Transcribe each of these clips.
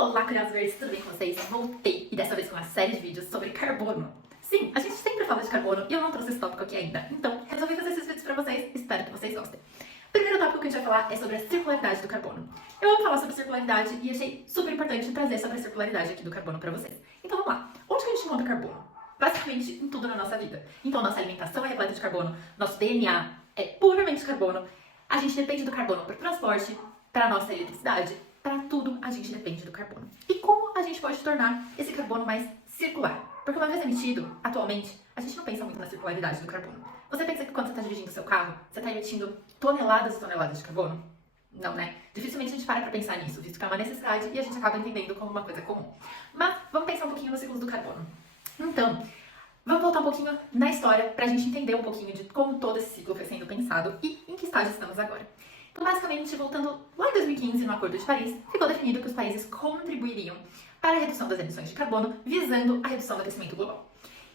Olá, curiosos verdes, tudo bem com vocês? Voltei, e dessa vez com uma série de vídeos sobre carbono. Sim, a gente sempre fala de carbono e eu não trouxe esse tópico aqui ainda, então resolvi fazer esses vídeos pra vocês, espero que vocês gostem. O primeiro tópico que a gente vai falar é sobre a circularidade do carbono. Eu amo falar sobre circularidade e achei super importante trazer sobre a circularidade aqui do carbono pra vocês. Então vamos lá, onde que a gente encontra carbono? Basicamente em tudo na nossa vida. Então nossa alimentação é repleta de carbono, nosso DNA é puramente carbono, a gente depende do carbono para o transporte, para nossa eletricidade, para tudo a gente depende do carbono. E como a gente pode tornar esse carbono mais circular? Porque uma vez emitido, atualmente, a gente não pensa muito na circularidade do carbono. Você pensa que quando você está dirigindo o seu carro, você está emitindo toneladas e toneladas de carbono? Não, né? Dificilmente a gente para pensar nisso, visto que é uma necessidade e a gente acaba entendendo como uma coisa comum. Mas vamos pensar um pouquinho nos ciclos do carbono. Então, vamos voltar um pouquinho na história para a gente entender um pouquinho de como todo esse ciclo foi sendo pensado e em que estágio estamos agora. Então, basicamente, voltando lá em 2015, no Acordo de Paris, ficou definido que os países contribuiriam para a redução das emissões de carbono, visando a redução do aquecimento global.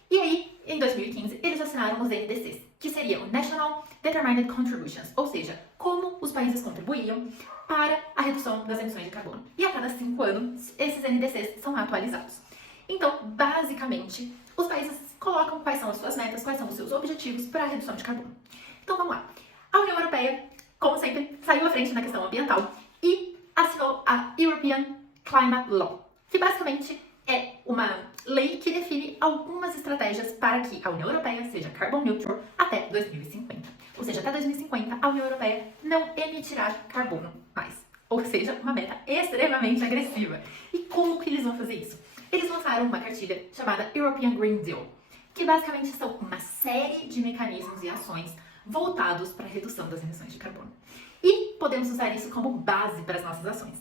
E aí, em 2015, eles assinaram os NDCs, que seriam National Determined Contributions, ou seja, como os países contribuíam para a redução das emissões de carbono. E a cada 5 anos, esses NDCs são atualizados. Então, basicamente, os países colocam quais são as suas metas, quais são os seus objetivos para a redução de carbono. Então, vamos lá. A União Europeia, como sempre, saiu à frente na questão ambiental e assinou a European Climate Law, que basicamente é uma lei que define algumas estratégias para que a União Europeia seja carbon neutral até 2050. Ou seja, até 2050 a União Europeia não emitirá carbono mais. Ou seja, uma meta extremamente agressiva. E como que eles vão fazer isso? Eles lançaram uma cartilha chamada European Green Deal, que basicamente são uma série de mecanismos e ações voltados para a redução das emissões de carbono. E podemos usar isso como base para as nossas ações.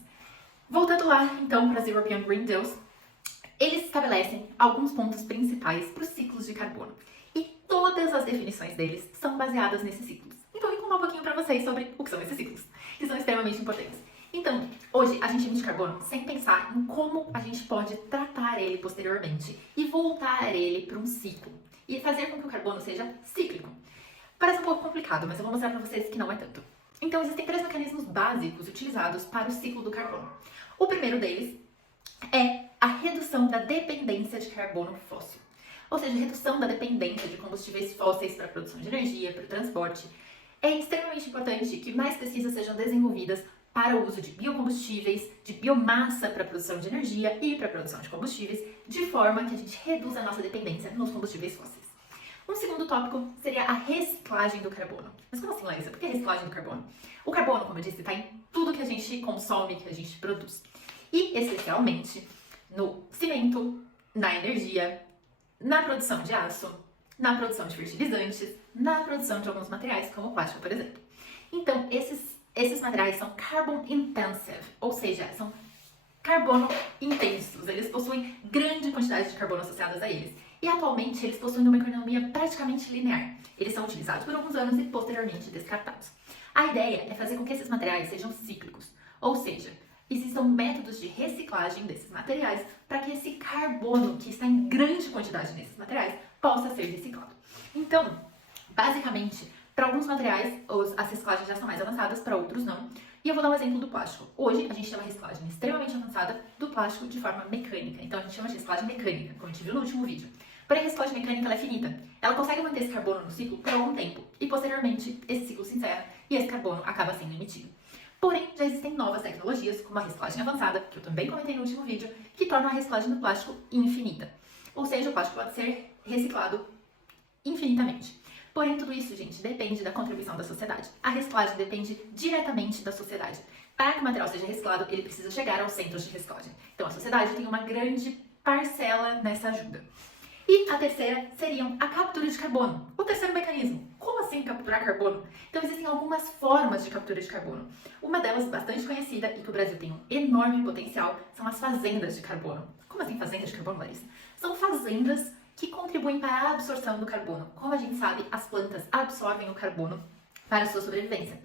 Voltando lá, então, para as European Green Deals, eles estabelecem alguns pontos principais para os ciclos de carbono. E todas as definições deles são baseadas nesses ciclos. Então, eu vou contar um pouquinho para vocês sobre o que são esses ciclos, que são extremamente importantes. Então, hoje a gente emite carbono sem pensar em como a gente pode tratar ele posteriormente e voltar ele para um ciclo e fazer com que o carbono seja cíclico. Parece um pouco complicado, mas eu vou mostrar para vocês que não é tanto. Então, existem 3 mecanismos básicos utilizados para o ciclo do carbono. O primeiro deles é a redução da dependência de carbono fóssil, ou seja, redução da dependência de combustíveis fósseis para a produção de energia, para o transporte. É extremamente importante que mais pesquisas sejam desenvolvidas para o uso de biocombustíveis, de biomassa para a produção de energia e para a produção de combustíveis, de forma que a gente reduza a nossa dependência nos combustíveis fósseis. Um segundo tópico seria a reciclagem do carbono. Mas como assim, Larissa? Por que reciclagem do carbono? O carbono, como eu disse, está em tudo que a gente consome, que a gente produz. E, especialmente, no cimento, na energia, na produção de aço, na produção de fertilizantes, na produção de alguns materiais, como o plástico, por exemplo. Então, esses materiais são carbon intensive, ou seja, são carbono intensos. Eles possuem grande quantidade de carbono associadas a eles. E atualmente eles possuem uma economia praticamente linear. Eles são utilizados por alguns anos e posteriormente descartados. A ideia é fazer com que esses materiais sejam cíclicos, ou seja, existam métodos de reciclagem desses materiais para que esse carbono que está em grande quantidade nesses materiais possa ser reciclado. Então, basicamente, para alguns materiais as reciclagens já são mais avançadas, para outros não. E eu vou dar um exemplo do plástico. Hoje a gente tem uma reciclagem extremamente avançada do plástico de forma mecânica. Então a gente chama de reciclagem mecânica, como a gente viu no último vídeo. Porém, a reciclagem mecânica ela é finita. Ela consegue manter esse carbono no ciclo por algum tempo. E posteriormente, esse ciclo se encerra e esse carbono acaba sendo emitido. Porém, já existem novas tecnologias, como a reciclagem avançada, que eu também comentei no último vídeo, que tornam a reciclagem do plástico infinita. Ou seja, o plástico pode ser reciclado infinitamente. Porém, tudo isso, gente, depende da contribuição da sociedade. A reciclagem depende diretamente da sociedade. Para que o material seja reciclado, ele precisa chegar aos centros de reciclagem. Então, a sociedade tem uma grande parcela nessa ajuda. E a terceira seriam a captura de carbono. O terceiro mecanismo. Como assim capturar carbono? Então, existem algumas formas de captura de carbono. Uma delas, bastante conhecida e que o Brasil tem um enorme potencial, são as fazendas de carbono. Como assim fazendas de carbono, Larissa? São fazendas que contribuem para a absorção do carbono. Como a gente sabe, as plantas absorvem o carbono para a sua sobrevivência.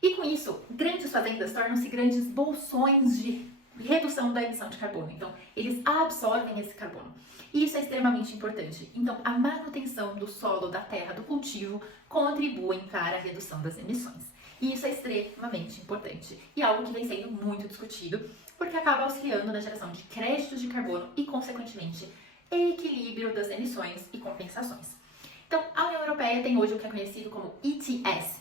E com isso, grandes fazendas tornam-se grandes bolsões de redução da emissão de carbono. Então, eles absorvem esse carbono. E isso é extremamente importante. Então, a manutenção do solo, da terra, do cultivo, contribuem para a redução das emissões. E isso é extremamente importante. E algo que vem sendo muito discutido porque acaba auxiliando na geração de créditos de carbono e, consequentemente, equilíbrio das emissões e compensações. Então, a União Europeia tem hoje o que é conhecido como ETS,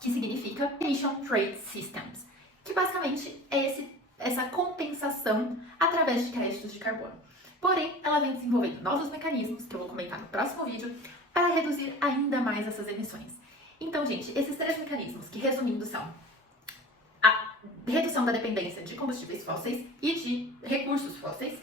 que significa Emission Trade Systems, que basicamente é essa compensação através de créditos de carbono. Porém, ela vem desenvolvendo novos mecanismos, que eu vou comentar no próximo vídeo, para reduzir ainda mais essas emissões. Então, gente, esses 3 mecanismos, que resumindo são a redução da dependência de combustíveis fósseis e de recursos fósseis,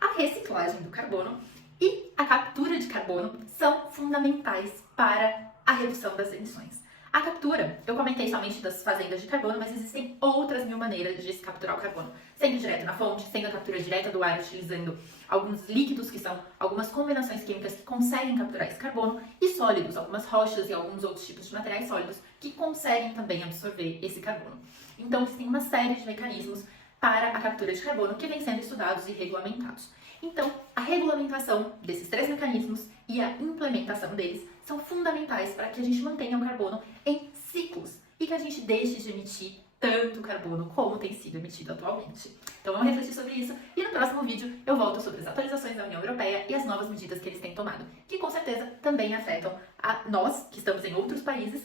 a reciclagem do carbono e a captura de carbono, são fundamentais para a redução das emissões. A captura, eu comentei somente das fazendas de carbono, mas existem outras 1000 maneiras de se capturar o carbono. Sendo direto na fonte, sendo a captura direta do ar, utilizando alguns líquidos, que são algumas combinações químicas que conseguem capturar esse carbono, e sólidos, algumas rochas e alguns outros tipos de materiais sólidos que conseguem também absorver esse carbono. Então, existem uma série de mecanismos para a captura de carbono que vêm sendo estudados e regulamentados. Então, a regulamentação desses 3 mecanismos e a implementação deles são fundamentais para que a gente mantenha o carbono em ciclos e que a gente deixe de emitir tanto carbono como tem sido emitido atualmente. Então vamos refletir sobre isso e no próximo vídeo eu volto sobre as atualizações da União Europeia e as novas medidas que eles têm tomado, que com certeza também afetam a nós, que estamos em outros países,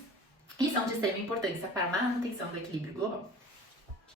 e são de extrema importância para a manutenção do equilíbrio global.